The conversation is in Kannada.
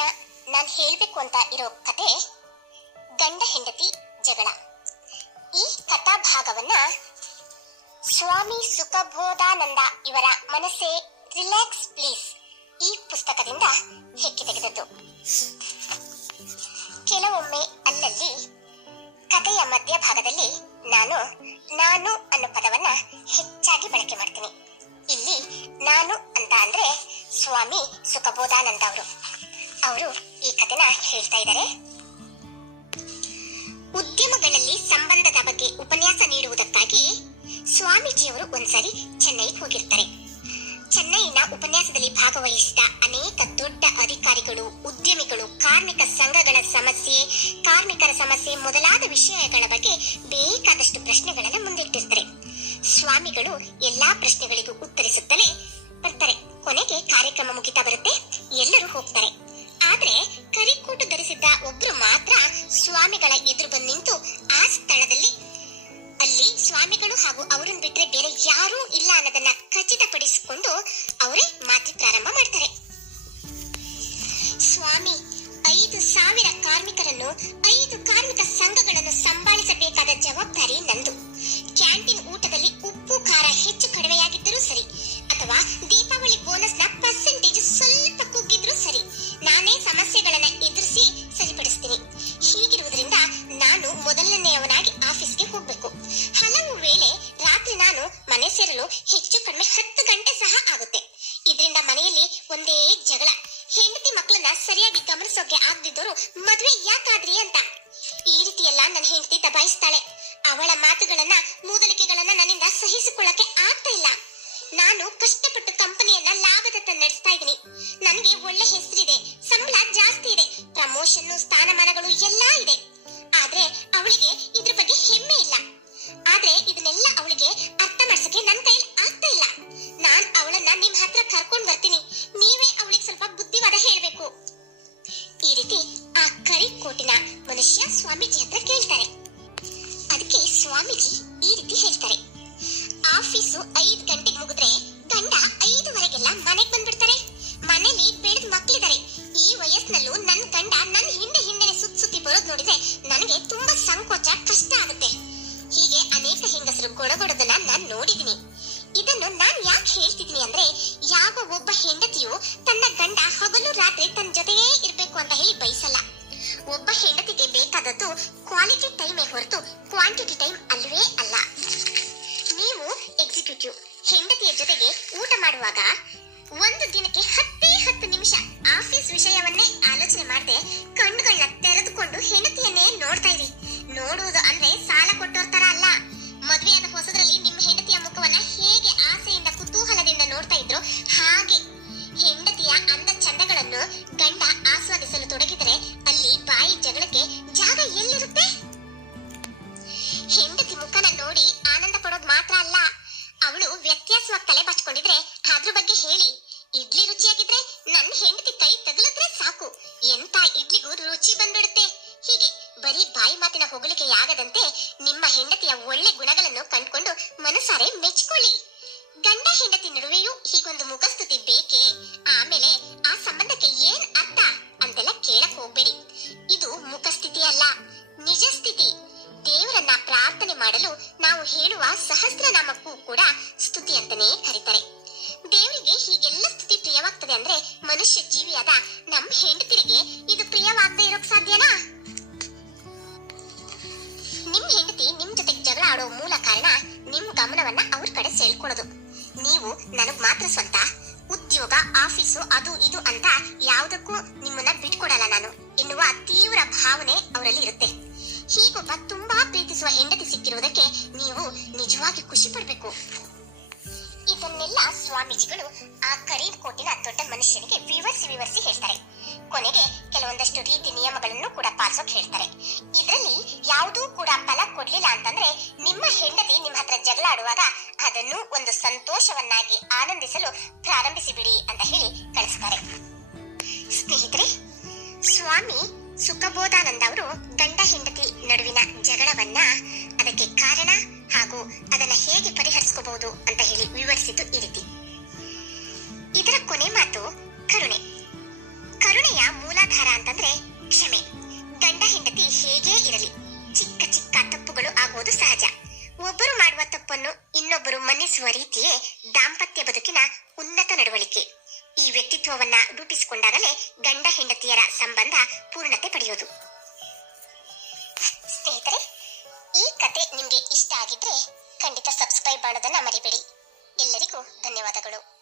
ದಿನ ನಾನು ಹೇಳಬೇಕು ಅಂತ ಇರೋ ಕತೆ ಗಂಡ ಹೆಂಡತಿ ಜಗಳ. ಈ ಕಥಾ ಭಾಗವನ್ನ ಸ್ವಾಮಿ ಸುಖಬೋಧಾನಂದ ಇವರ ಮನಸ್ಸೇ ರಿಲ್ಯಾಕ್ಸ್ ಪ್ಲೀಸ್ ಈ ಪುಸ್ತಕದಿಂದ ಹೆಕ್ಕಿ ತೆಗೆದದ್ದು. ಕೆಲವೊಮ್ಮೆ ಅಲ್ಲಲ್ಲಿ ಕಥೆಯ ಮಧ್ಯಭಾಗದಲ್ಲಿ ನಾನು ಅನ್ನೋ ಪದವನ್ನ ಹೆಚ್ಚಾಗಿ ಬಳಕೆ ಮಾಡ್ತೀನಿ. ಇಲ್ಲಿ ನಾನು ಅಂತ ಅಂದ್ರೆ ಸ್ವಾಮಿ ಸುಖಬೋಧಾನಂದ ಅವರು ಈ ಕಥೆನ ಹೇಳ್ತಾ ಇದ್ದಾರೆ. ಉದ್ಯಮಗಳಲ್ಲಿ ಸಂಬಂಧದ ಬಗ್ಗೆ ಉಪನ್ಯಾಸ ನೀಡುವುದಕ್ಕಾಗಿ ಸ್ವಾಮೀಜಿಯವರು ಒಂದ್ಸರಿ ಚೆನ್ನೈಗೆ ಹೋಗಿರ್ತಾರೆ. ಚೆನ್ನೈನ ಉಪನ್ಯಾಸದಲ್ಲಿ ಭಾಗವಹಿಸಿದ ಅನೇಕ ದೊಡ್ಡ ಅಧಿಕಾರಿಗಳು, ಉದ್ಯಮಿಗಳು ಕಾರ್ಮಿಕ ಸಂಘಗಳ ಸಮಸ್ಯೆ, ಕಾರ್ಮಿಕರ ಸಮಸ್ಯೆ ಮೊದಲಾದ ವಿಷಯಗಳ ಬಗ್ಗೆ ಬೇಕಾದಷ್ಟು ಪ್ರಶ್ನೆಗಳನ್ನ ಮುಂದಿಟ್ಟಿರ್ತಾರೆ. ಸ್ವಾಮಿಗಳು ಎಲ್ಲಾ ಪ್ರಶ್ನೆಗಳಿಗೂ ಉತ್ತರಿಸುತ್ತಲೇ ಬರ್ತಾರೆ. ಕೊನೆಗೆ ಕಾರ್ಯಕ್ರಮ ಮುಗಿತಾ ಬರುತ್ತೆ, ಎಲ್ಲರೂ ಹೋಗ್ತಾರೆ. ಆದ್ರೆ ಕರಿಕೋಟು ಧರಿಸಿದ್ದ ಒಬ್ರು ಮಾತ್ರ ಸ್ವಾಮಿಗಳ ಎದುರು ಬಂದು ನಿಂತು ಆ ಸ್ಥಳದಲ್ಲಿ ಅಲ್ಲಿ ಸ್ವಾಮಿಗಳು ಹಾಗೂ ಅವರನ್ನು ಬಿಟ್ರೆ ಬೇರೆ ಯಾರೂ ಇಲ್ಲ ಅನ್ನೋದನ್ನ ಖಚಿತಪಡಿಸಿಕೊಂಡು ಅವರೇ ಮಾತು ಪ್ರಾರಂಭ ಮಾಡ್ತಾರೆ. ಸ್ವಾಮಿ, 5,000 ಕಾರ್ಮಿಕರನ್ನು, 5 ಕಾರ್ಮಿಕ ಸಂಘಗಳನ್ನು ಸಂಭಾಳಿಸಬೇಕಾದ ಜವಾಬ್ದಾರಿ ನಂದು. ಕ್ಯಾಂಟೀನ್ ಊಟದಲ್ಲಿ ಉಪ್ಪು ಖಾರ ಹೆಚ್ಚು ಕಡಿಮೆಯಾಗಿದ್ದರೂ ಸರಿ, ಅಥವಾ ದೀಪಾವಳಿ ಬೋನಸ್ನ ಪರ್ಸೆಂಟೇಜ್ ಸ್ವಲ್ಪ ಕುಗ್ಗಿದ್ರೂ ಸರಿ, ನಾನೇ ಸಮಸ್ಯೆಗಳನ್ನ ಎದುರಿಸಿ ಸರಿಪಡಿಸ್ತೀನಿ. ಹೀಗಿರುವುದರಿಂದ ನಾನು ಮೊದಲನೆಯವನಾಗಿ ಆಫೀಸ್ಗೆ ಹೋಗ್ಬೇಕು. ಹಲವು ವೇಳೆ ರಾತ್ರಿ ನಾನು ಮನೆ ಸೇರಲು ಹೆಚ್ಚು ಕಡಿಮೆ 10 ಗಂಟೆ ಸಹ ಆಗುತ್ತೆ. ಇದರಿಂದ ಮನೆಯಲ್ಲಿ ಒಂದೇ ಜಗಳ. ಹೆಂಡತಿ ಮಕ್ಕಳನ್ನ ಸರಿಯಾಗಿ ಗಮನಿಸೋಕೆ ಆಗದಿದ್ದವರು ಮದುವೆ ಯಾಕಾದ್ರಿ ಅಂತ ಈ ರೀತಿ ಎಲ್ಲ ನನ್ನ ಹೆಂಡತಿ ದಬಾಯಿಸ್ತಾಳೆ. ಅವಳ ಮಾತುಗಳನ್ನ, ಮೂದಲಿಕೆಗಳನ್ನ ನನ್ನಿಂದ ಸಹಿಸಿಕೊಳ್ಳಕ್ಕೆ ಆಗ್ತಾ ಇಲ್ಲ. ನಾನು ಕಷ್ಟಪಟ್ಟು ಕಂಪನಿಯನ್ನ ಲಾಭದತ್ತ ನಡೆಸ್ತಾ ಇದ್ದೀನಿ. ನನಗೆ ಒಳ್ಳೆ ಹೆಸರಿದೆ, ಸಂಬಳ ಜಾಸ್ತಿ ಇದೆ, ಪ್ರಮೋಷನ್, ಸ್ಥಾನಮಾನಗಳು ಎಲ್ಲಾ ಇದೆ. ಆದ್ರೆ ಅವಳಿಗೆ ಇದ್ರ ಬಗ್ಗೆ ಹೆಮ್ಮೆ ಇಲ್ಲ. ಆದ್ರೆ ಇದನ್ನೆಲ್ಲ ಅವಳಿಗೆ ಅರ್ಥ ಮಾಡ್ಸಕ್ಕೆ ನನ್ನ ಕೈಲಿ ಆಗ್ತಾ ಇಲ್ಲ. ನಾನ್ ಅವಳನ್ನ ನಿಮ್ ಹತ್ರ ಕರ್ಕೊಂಡ್ ಬರ್ತೀನಿ, ನೀವೇ ಅವಳಿಗೆ ಸ್ವಲ್ಪ ಬುದ್ಧಿವಾದ ಹೇಳ್ಬೇಕು. ಈ ರೀತಿ ಆ ಕರಿಕೋಟಿನ ಮನುಷ್ಯ ಸ್ವಾಮೀಜಿ ಹತ್ರ ಕೇಳ್ತಾರೆ. ಅದಕ್ಕೆ ಸ್ವಾಮೀಜಿ ಈ ರೀತಿ ಹೇಳ್ತಾರೆ. ಆಫೀಸು 5 ಗಂಟೆಗೆ ಮುಗಿದ್ರೆ ಗಂಡ 5:15ಗೆಲ್ಲ ಮನೆಗೆ ಬಂದ್ಬಿಡ್ತಾರೆ. ಮನೇಲಿ ಬೆಳೆದ ಮಕ್ಳಿದ್ದಾರೆ. ಈ ವಯಸ್ಸಿನಲ್ಲೂ ನನ್ ಗಂಡ ನನ್ ಹಿಂದೆನೆ ಸುತ್ತಿ ಬರೋದ್ ನೋಡಿದ್ರೆ ನನಗೆ ತುಂಬಾ ಸಂಕೋಚ, ಕಷ್ಟ ಆಗುತ್ತೆ. ಹೀಗೆ ಅನೇಕ ಹೆಂಗಸರು ಗೊಣಗೊಡೋದನ್ನ ನಾನ್ ನೋಡಿದೀನಿ. ಇದನ್ನು ನಾನ್ ಯಾಕೆ ಹೇಳ್ತಿದೀನಿ ಅಂದ್ರೆ, ಯಾವ ಒಬ್ಬ ಹೆಂಡತಿಯು ತನ್ನ ಗಂಡ ಹಗಲು ರಾತ್ರಿ ತನ್ನ ಜೊತೆಗೇ ಇರ್ಬೇಕು ಅಂತ ಹೇಳಿ ಬಯಸಲ್ಲ. ಒಬ್ಬ ಹೆಂಡತಿಗೆ ಬೇಕಾದದ್ದು ಕ್ವಾಲಿಟಿ ಟೈಮೇ ಹೊರತು ಕ್ವಾಂಟಿಟಿ ಟೈಮ್ ಅಲ್ವೇ ಅಲ್ಲ. ನೀವು ಎಕ್ಸಿಕ್ಯೂಟಿವ್ ಹೆಂಡತಿಯ ಜೊತೆಗೆ ಊಟ ಮಾಡುವಾಗ ಒಂದು ದಿನಕ್ಕೆ 10 ನಿಮಿಷ ಆಫೀಸ್ ವಿಷಯವನ್ನೇ ಆಲೋಚನೆ ಮಾಡದೆ ಕಣ್ಣುಗಳನ್ನ ತೆರೆದುಕೊಂಡು ಹೆಂಡತಿಯನ್ನೇ ನೋಡ್ತಾ ಇರಿ. ನೋಡುವುದು ಅಂದ್ರೆ ಸಾಲ ಕೊಟ್ಟೋರ್ ತರ ಅಲ್ಲ. ಮದುವೆಯಾದ ಹೊಸದ್ರಲ್ಲಿ ನಿಮ್ಮ ಹೆಂಡತಿಯ ಮುಖವನ್ನ ಹೇಗೆ ಆಸೆಯಿಂದ ಕುತೂಹಲದಿಂದ ನೋಡ್ತಾ ಇದ್ರು ಹಾಗೆ ಹೆಂಡತಿಯ ಅಂದ ಚಂದಗಳನ್ನು ಗಂಡ ಆಸ್ವಾದಿಸಲು ತೊಡಗಿದರೆ ಅಲ್ಲಿ ಬಾಯಿ ಜಗಳಕ್ಕೆ ಜಾಗ ಎಲ್ಲಿರುತ್ತೆ? ಹೆಂಡತಿ ಮುಖನ ನೋಡಿ ಆನಂದ ಪಡೋದು ಮಾತ್ರ ಅಲ್ಲ, ಅವಳು ವ್ಯತ್ಯಾಸವಾಗಿ ತಲೆ ಬಾಚ್ಕೊಂಡಿದ್ರೆ ಅದ್ರ ಬಗ್ಗೆ ಹೇಳಿ. ಇಡ್ಲಿ ರುಚಿಯಾಗಿದ್ರೆ ನನ್ನ ಹೆಂಡತಿ ಕೈ ತಗುಲಿದ್ರೆ ಸಾಕು, ಎಂತ ಇಡ್ಲಿಗೂ ರುಚಿ ಬಂದ್ಬಿಡುತ್ತೆ. ಹೀಗೆ ಬರೀ ಬಾಯಿ ಮಾತಿನ ಹೊಗಳಿಕೆಯಾಗದಂತೆ ನಿಮ್ಮ ಹೆಂಡತಿಯ ಒಳ್ಳೆ ಗುಣಗಳನ್ನು ಕಂಡುಕೊಂಡು ಮನಸಾರೆ ಮೆಚ್ಕೊಳ್ಳಿ. ಗಂಡ ಹೆಂಡತಿ ನಡುವೆಯೂ ಹೀಗೊಂದು ಮುಖಸ್ತುತಿ ಬೇಕೇ? ಆಮೇಲೆ ಆ ಸಂಬಂಧಕ್ಕೆ ಏನ್ ಅರ್ಥ ಅಂತೆಲ್ಲ ಕೇಳಕ್ ಹೋಗ್ಬೇಡಿ. ಇದು ಮುಖಸ್ಥಿತಿ ಅಲ್ಲ, ನಿಜ ಸ್ಥಿತಿ. ದೇವರನ್ನ ಪ್ರಾರ್ಥನೆ ಮಾಡಲು ನಾವು ಹೇಳುವ ಸಹಸ್ರನಾಮಕ್ಕೂ ಕೂಡ ಸ್ತುತಿ ಅಂತಾನೆ ಕರೀತಾರೆ. ದೇವರಿಗೆ ಹೀಗೆಲ್ಲ ಸ್ತುತಿ ಪ್ರಿಯವಾಗ್ತದೆ ಅಂದ್ರೆ ಮನುಷ್ಯ ಜೀವಿಯಾದ ನಮ್ ಹೆಂಡತಿರಿಗೆ ಇದು ಪ್ರಿಯವಾಗದೆ ಇರೋಕ್ ಸಾಧ್ಯನಾ? ನಿಮ್ ಹೆಂಡತಿ ನಿಮ್ ಜೊತೆಗೆ ಜಗಳ ಆಡೋ ಮೂಲ ಕಾರಣ ನಿಮ್ ಗಮನವನ್ನ ಅವ್ರ ಕಡೆ ಸೆಳ್ಕೊಳ್ಳೋದು. ನೀವು ನನಗ್ ಮಾತ್ರ ಸ್ವಂತ, ಉದ್ಯೋಗ, ಆಫೀಸು, ಅದು ಇದು ಅಂತ ಯಾವುದಕ್ಕೂ ನಿಮ್ಮನ್ನ ಬಿಟ್ಕೊಡಲ್ಲ ನಾನು ಎನ್ನುವ ತೀವ್ರ ಭಾವನೆ ಅವರಲ್ಲಿ ಇರುತ್ತೆ. ಹೀಗೊಬ್ಬ ತುಂಬಾ ಪ್ರೀತಿಸುವ ಹೆಂಡತಿ ಸಿಕ್ಕಿರುವುದಕ್ಕೆ ನೀವು ನಿಜವಾಗಿ ಖುಷಿ ಪಡ್ಬೇಕು. ಇದನ್ನೆಲ್ಲ ಸ್ವಾಮೀಜಿಗಳು ಆ ಕರಿಕೋಟಿನ ದೊಡ್ಡ ಮನುಷ್ಯನಿಗೆ ವಿವರಿಸಿ ಹೇಳ್ತಾರೆ. ಕೊನೆಗೆ ಕೆಲವೊಂದಷ್ಟು ರೀತಿ ನಿಯಮಗಳನ್ನು ಕೂಡ ಪಾಲಿಸೋಕೆ ಹೇಳ್ತಾರೆ. ಇದರಲ್ಲಿ ಯಾವುದೂ ಕೂಡ ಫಲ ಕೊಡ್ಲಿಲ್ಲ ಅಂತಂದ್ರೆ ನಿಮ್ಮ ಹೆಂಡತಿ ನಿಮ್ಮ ಹತ್ರ ಜಗಳ ಆಡುವಾಗ ಅದನ್ನು ಒಂದು ಸಂತೋಷವನ್ನಾಗಿ ಆನಂದಿಸಲು ಪ್ರಾರಂಭಿಸಿ ಬಿಡಿ ಅಂತ ಹೇಳಿ ಕಳಿಸ್ತಾರೆ. ಸ್ನೇಹಿತರೆ, ಸ್ವಾಮಿ ಸುಖಬೋಧಾನಂದ ಅವರು ಗಂಡ ಹೆಂಡತಿ ನಡುವಿನ ಜಗಳವನ್ನ, ಅದಕ್ಕೆ ಕಾರಣ ಹಾಗೂ ಅದನ್ನ ಹೇಗೆ ಪರಿಹರಿಸಬಹುದು ಅಂತ ಹೇಳಿ ವಿವರಿಸಿದ್ದು ಈ ರೀತಿ. ಇದರ ಕೊನೆ ಮಾತು ಕರುಣೆ. ಕರುಣೆಯ ಮೂಲ ಆಧಾರ ಅಂತಂದ್ರೆ ಕ್ಷಮೆ. ಗಂಡ ಹೆಂಡತಿ ಹೇಗೇ ಇರಲಿ, ಚಿಕ್ಕ ಚಿಕ್ಕ ತಪ್ಪುಗಳು ಆಗುವುದು ಸಹಜ. ಒಬ್ಬರು ಮಾಡುವ ತಪ್ಪನ್ನು ಇನ್ನೊಬ್ಬರು ಮನ್ನಿಸುವ ರೀತಿಯೇ ದಾಂಪತ್ಯ ಬದುಕಿನ ಉನ್ನತ ನಡವಳಿಕೆ. ಈ ವ್ಯಕ್ತಿತ್ವವನ್ನ ರೂಪಿಸಿಕೊಂಡಾಗಲೇ ಗಂಡ ಹೆಂಡತಿಯರ ಸಂಬಂಧ ಪೂರ್ಣತೆ ಪಡೆಯುವುದು. ಸ್ನೇಹಿತರೆ, ಈ ಕತೆ ನಿಮ್ಗೆ ಇಷ್ಟ ಆಗಿದ್ರೆ ಖಂಡಿತ ಸಬ್ಸ್ಕ್ರೈಬ್ ಮಾಡೋದನ್ನ ಮರಿಬೇಡಿ. ಎಲ್ಲರಿಗೂ ಧನ್ಯವಾದಗಳು.